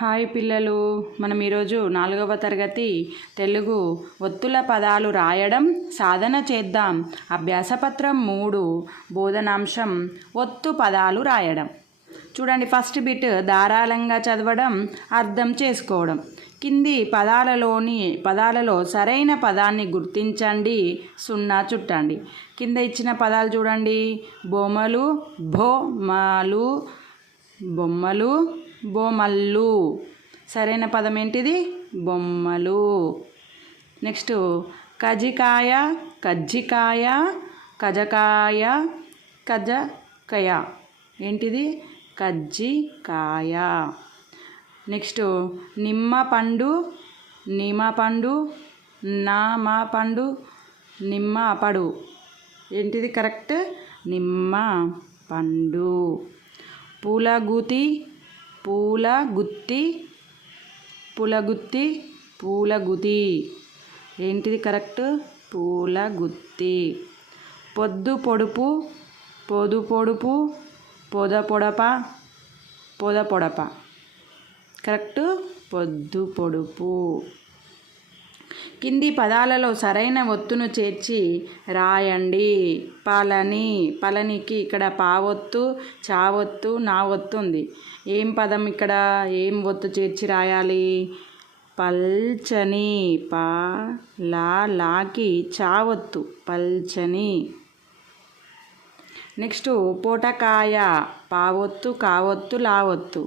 Hi పిల్లలు, మనం ఈరోజు 4వ తరగతి తెలుగు ఒత్తుల పదాలు రాయడం సాధన చేద్దాం. అభ్యాసపత్రం 3 బోధనాంశం ఒత్తు పదాలు రాయడం. చూడండి, ఫస్ట్ బిట్ ధారాళంగా చదవడం, అర్థం చేసుకోవడం. కింది పదాలలో సరైన పదాన్ని గుర్తించండి, 0 చుట్టండి. కింద ఇచ్చిన పదాలు చూడండి. బొమ్మలు, బొమ్మలు, బొమ్మలు, బొమ్మలు. సరైన పదం ఏంటిది? బొమ్మలు. నెక్స్ట్ కజ్జికాయ, కజ్జికాయ, కజకాయ, కజకయ. ఏంటిది? కజ్జికాయ. నెక్స్ట్ నిమ్మపండు, నిమ్మపండు, నామపండు, నిమ్మపడు. ఏంటిది కరెక్ట్? నిమ్మ పండు. పూలగుత్తి, పూలగుత్తి, పూలగుత్తి, పూలగుత్తి. ఏంటిది కరెక్ట్? పూలగుత్తి. పొద్దు పొడుపు, పొదు పొడుపు, పొద పొడప, పొద పొడప. కరెక్ట్? పొద్దు పొడుపు. కింది పదాలలో సరైన ఒత్తును చేర్చి రాయండి. పలని, పలనికి ఇక్కడ పావొత్తు, చావొత్తు, నా ఒత్తు ఉంది. ఏం పదం ఇక్కడ? ఏం ఒత్తు చేర్చి రాయాలి? పల్చని. లాకి చావొత్తు, పల్చని. నెక్స్ట్ పొటకాయ, పావొత్తు, కావొత్తు, లావొత్తు.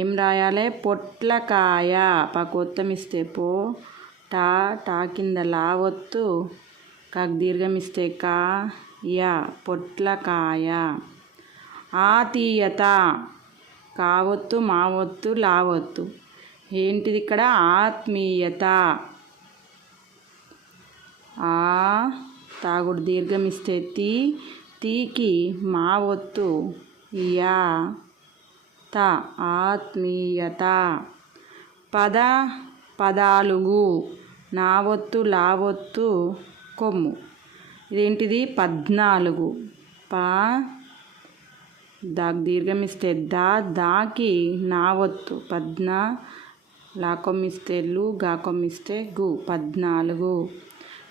ఏం రాయాలి? పొట్లకాయ. పాకొత్తం ఇస్తే పో, టా కింద లావొత్తు, కాకు దీర్ఘం ఇస్తే కా, యా, పొట్లకాయ. ఆతీయత, కావొత్తు, మావొత్తు, లావొత్తు. ఏంటిది ఇక్కడ? ఆత్మీయత. తాగుడు దీర్ఘం ఇస్తే తీ, తీకి మావొత్తు, యా, త, ఆత్మీయత. పదాలుగు, నావొత్తు, లావొత్తు, కొమ్ము. ఇదేంటిది? 14. దాకి దీర్ఘం ఇస్తే దా, దాకి నావొత్తు, లా కొమ్మిస్తే లు, గా కొమ్మిస్తే గు, 14.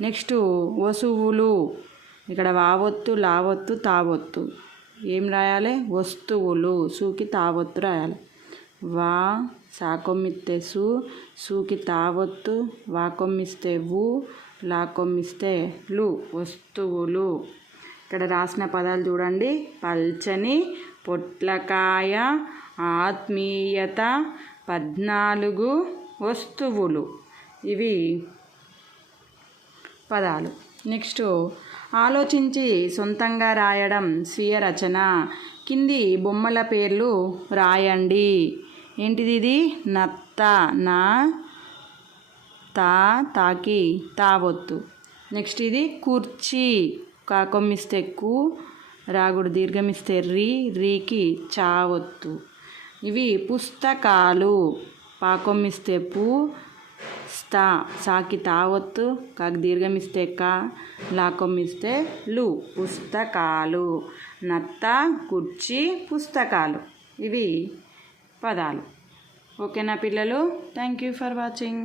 నెక్స్ట్ వసువులు. ఇక్కడ వావొత్తు, లావొత్తు, తావొత్తు. ఏం రాయాలి? వస్తువులు. సూకి తావొత్తు రాయాలి. వా, సా కొమ్మిస్తే సు, సూకి తావొత్తు, వా కొమ్మిస్తే వు, లా కొమ్మిస్తే లు, వస్తువులు. ఇక్కడ రాసిన పదాలు చూడండి. పల్చని, పొట్లకాయ, ఆత్మీయత, 14 వస్తువులు. ఇవి పదాలు. నెక్స్ట్ ఆలోచించి సొంతంగా రాయడం, స్వీయ రచన. కింది బొమ్మల పేర్లు రాయండి. ఏంటిది? ఇది నత్త, నా, తాకి తావొత్తు. నెక్స్ట్ ఇది కుర్చీ, కాకొమ్మిస్తే కు, రాగుడు దీర్ఘమిస్తే రీ, రీకి చావొత్తు. ఇవి పుస్తకాలు, పాకొమ్మిస్తే పు, సాకి తావొత్తు, కాకి దీర్ఘమిస్తే కా, లాకొమ్మిస్తే లు, పుస్తకాలు. నత్త, కుర్చీ, పుస్తకాలు. ఇవి పదాలు. ఓకేనా పిల్లలు? Thank you for watching.